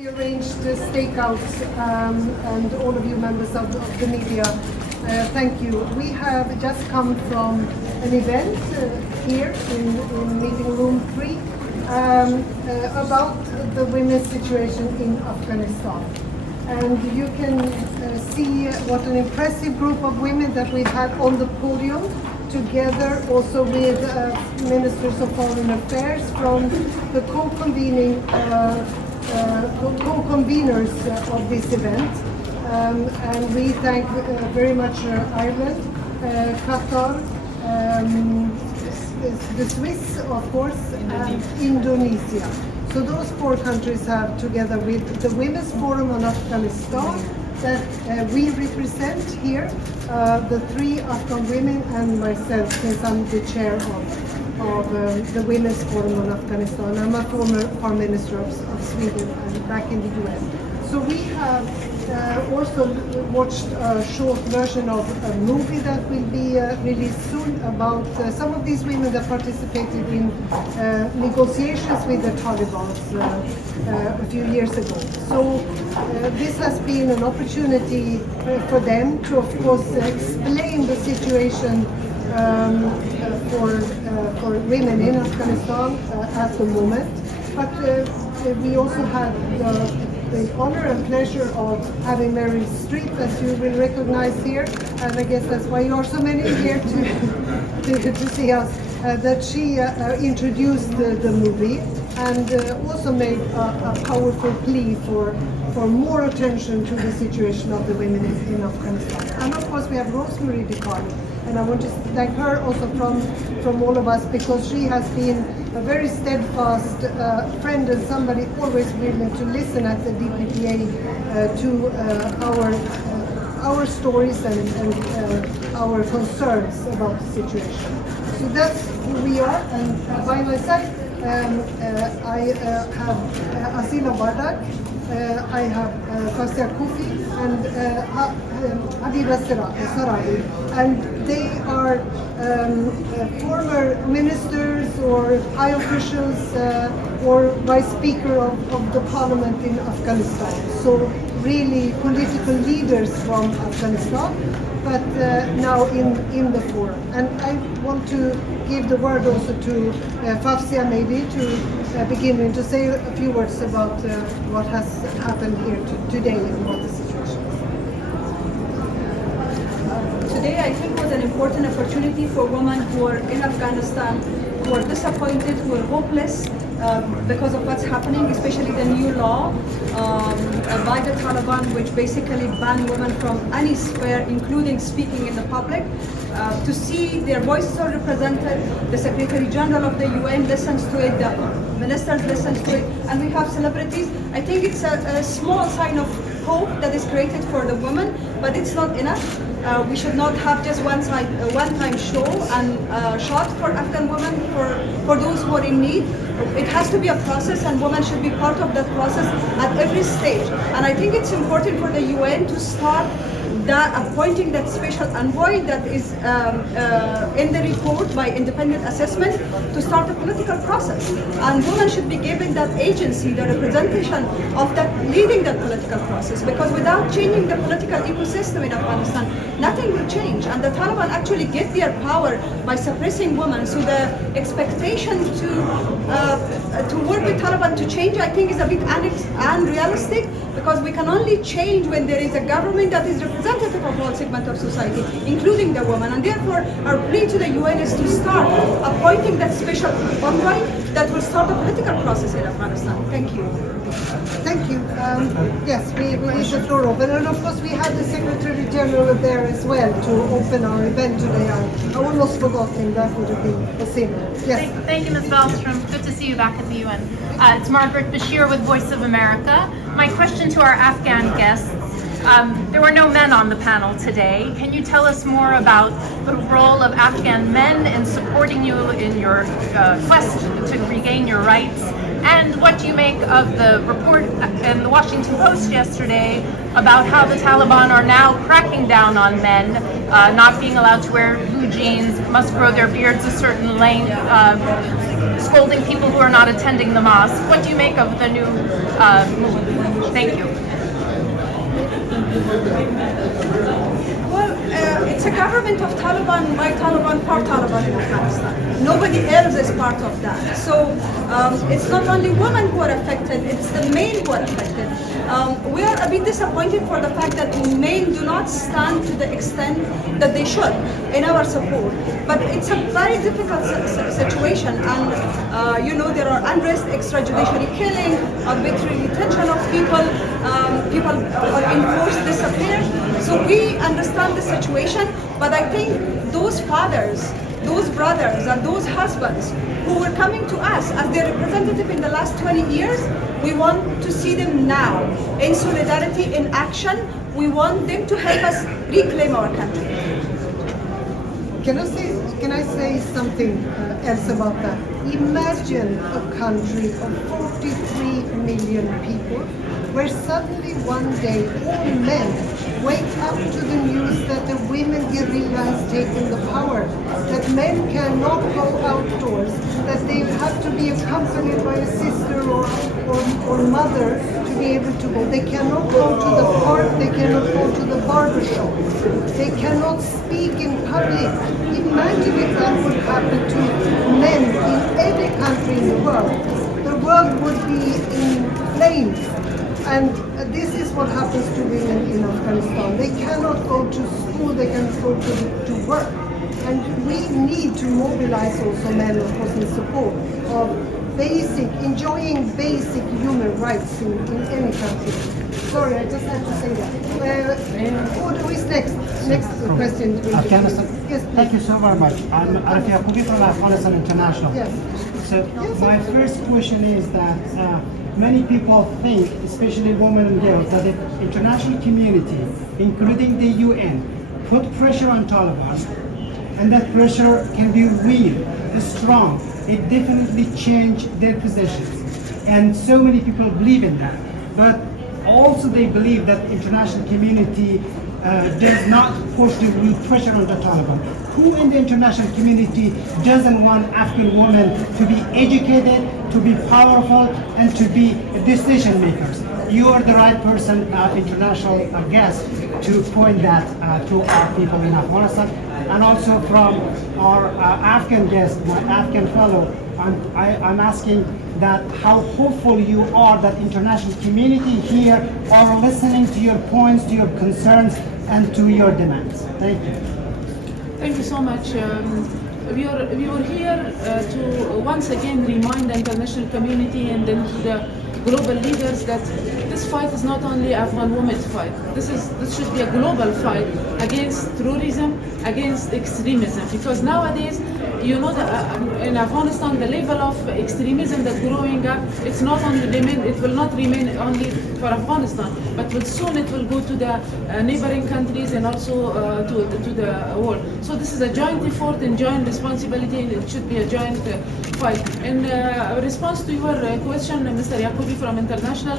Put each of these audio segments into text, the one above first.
We arranged stakeouts and all of you members of the media, thank you. We have just come from an event here in meeting room 3 about the women's situation in Afghanistan. And you can see what an impressive group of women that we had on the podium, together also with ministers of foreign affairs from the co-conveners of this event. And we thank very much Ireland, Qatar, the Swiss, of course, and Indonesia. So those 4 countries have, together with the Women's Forum on Afghanistan, that we represent here, the 3 Afghan women and myself, since I'm the chair of the Women's Forum on Afghanistan. I'm a former Prime Minister of Sweden and back in the UN. So we have also watched a short version of a movie that will be released soon about some of these women that participated in negotiations with the Taliban a few years ago. So this has been an opportunity for them to, of course, explain the situation for women in Afghanistan at the moment. But we also had the honor and pleasure of having Meryl Streep, as you will recognize here, and I guess that's why you are so many here to see us, that she introduced the movie and also made a powerful plea for more attention to the situation of the women in Afghanistan. And of course we have Rosemary, DiCarlo, and I want to thank her also from all of us, because she has been a very steadfast friend and somebody always willing to listen at the DPPA to our stories and our concerns about the situation. So that's who we are, and by my side I have Asila, Wardak, I have Fawziya Koofi and Habiba, Sarabi, and they are former ministers or high officials or vice speaker of the parliament in Afghanistan. So really political leaders from Afghanistan, but now in the forum. And I want to give the word also to Fawziya, maybe to begin and to say a few words about what has happened here today and what the situation is. Today I think was an important opportunity for women who are in Afghanistan, who are disappointed, who are hopeless because of what's happening, especially the new law by the Taliban, which basically ban women from any sphere, including speaking in the public. To see their voices are represented, the Secretary General of the UN listens to it, the ministers listen to it, and we have celebrities. I think it's a small sign of hope that is created for the women, but it's not enough. We should not have just one-time show and shot for Afghan women, for those who are in need. It has to be a process, and women should be part of that process at every stage. And I think it's important for the UN to start appointing that special envoy that is in the report by independent assessment, to start a political process. And women should be given that agency, the representation of that, leading that political process, because without changing the political ecosystem in Afghanistan, nothing will change. And the Taliban actually get their power by suppressing women. So the expectation to work with Taliban to change, I think, is a bit unrealistic, because we can only change when there is a government that is representative of all segments of society, including the women. And therefore, our plea to the UN is to start appointing that special envoy that will start a political process in Afghanistan. Thank you. Thank you. Yes, we leave the floor open. And of course, we had the Secretary General there as well to open our event today. I almost forgot him. That would have been a sin. Yes. Thank you, Ms. Wallström. Good to see you back at the UN. It's Margaret Bashir with Voice of America. My question to our Afghan guests. There were no men on the panel today. Can you tell us more about the role of Afghan men in supporting you in your quest to regain your rights? And what do you make of the report in the Washington Post yesterday about how the Taliban are now cracking down on men, not being allowed to wear blue jeans, must grow their beards a certain length, scolding people who are not attending the mosque? What do you make of the new move? Thank you. Well, it's a government of Taliban, by Taliban, for Taliban in Afghanistan. Nobody else is part of that. So it's not only women who are affected, it's the men who are affected. We are a bit disappointed for the fact that men do not stand to the extent that they should in our support. But it's a very difficult situation, and you know, there are unrest, extrajudicial killing, arbitrary detention of people, people are enforced disappear. So we understand the situation, but I think those fathers, those brothers, and those husbands who were coming to us as their representative in the last 20 years, we want to see them now in solidarity, in action. We want them to help us reclaim our country. Can I say something else about that? Imagine a country of 43 million people where suddenly one day all men wake up to the news that the women guerrilla has taken the power, that men cannot go outdoors, that they have to be accompanied by a sister or mother to be able to go. They cannot go to the park, they cannot go to the barber shop, they cannot speak in public. Imagine if that would happen to men in any country in the world would be in flames. And this is what happens to women in Afghanistan. They cannot go to school, they cannot go to work. And we need to mobilize also men, of course, in support of enjoying basic human rights in any country. Sorry, I just had to say that. Who is next? Next question. Afghanistan. Yes, please. Thank you so very much. I'm Fawziya Koofi from Afghanistan International. Yes. So my first question is that many people think, especially women and girls, that the international community, including the UN, put pressure on Taliban, and that pressure can be real, strong. It definitely changed their positions, and so many people believe in that. But also they believe that international community does not push the real pressure on the Taliban. Who in the international community doesn't want Afghan women to be educated, to be powerful, and to be decision makers? You are the right person, international guest, to point that to our people in Afghanistan, and also from our Afghan guest, my Afghan fellow. I'm asking that how hopeful you are that international community here are listening to your points, to your concerns, and to your demands. Thank you. Thank you so much. We are here to once again remind the international community and then to the global leaders that this fight is not only Afghan women's fight. This should be a global fight against terrorism, against extremism. Because nowadays, you know, in Afghanistan, the level of extremism that's growing up, it's not only it will not remain only for Afghanistan, but soon it will go to the neighboring countries and also to the world. So this is a joint effort and joint responsibility, and it should be a joint fight. In response to your question, Mr. Yakubi from International,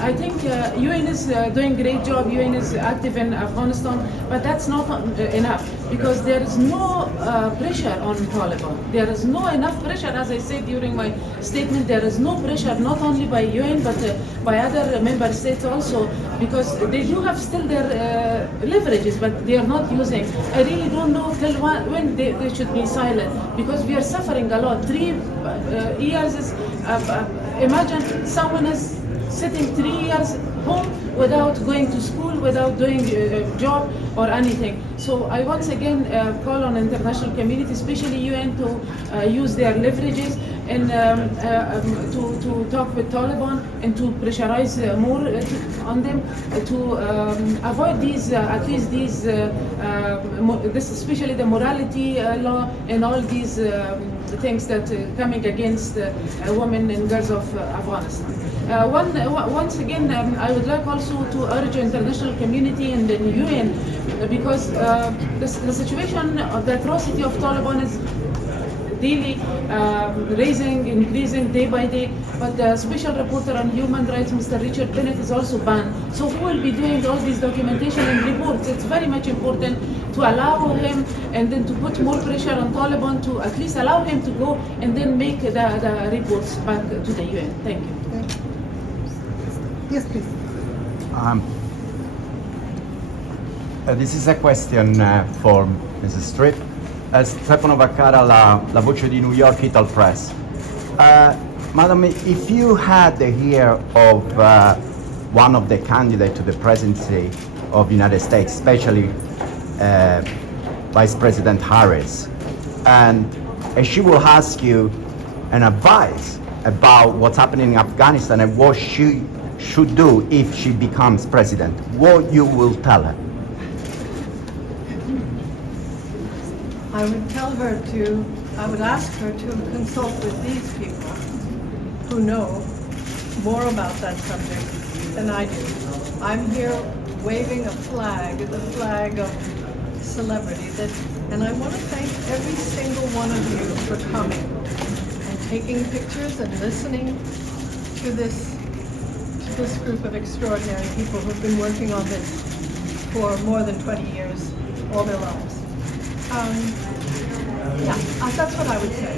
I think UN is doing a great job. UN is active in Afghanistan, but that's not enough, because there is no pressure on Taliban. There is no enough pressure, as I said during my statement. There is no pressure, not only by UN, but by other member states also, because they do have still their leverages, but they are not using. I really don't know till when they should be silent, because we are suffering a lot. 3 years is, imagine someone is sitting 3 years home without going to school, without doing a job or anything. So I once again call on international community, especially UN, to use their leverages and to talk with Taliban and to pressurize more on them to avoid these, at least these, this especially the morality law and all these things that coming against women and girls of Afghanistan. Once again, I would like also to urge international community and the UN, because the situation of the atrocity of Taliban is daily increasing day by day. But the special reporter on human rights, Mr. Richard Bennett, is also banned. So who will be doing all this documentation and reports? It's very much important to allow him and then to put more pressure on Taliban to at least allow him to go and then make the reports back to the UN. Thank you. Yes, please. This is a question for Mrs. Streep. Stefano Vaccara, la voce di New York Ital Press. Madam, if you had the ear of one of the candidates to the presidency of the United States, especially Vice President Harris, and she will ask you an advice about what's happening in Afghanistan and what she should do if she becomes president, what you will tell her? I would ask her to consult with these people who know more about that subject than I do. I'm here waving a flag, the flag of celebrity, and I want to thank every single one of you for coming and taking pictures and listening to this group of extraordinary people who've been working on this for more than 20 years, all their lives. Yeah, that's what I would say.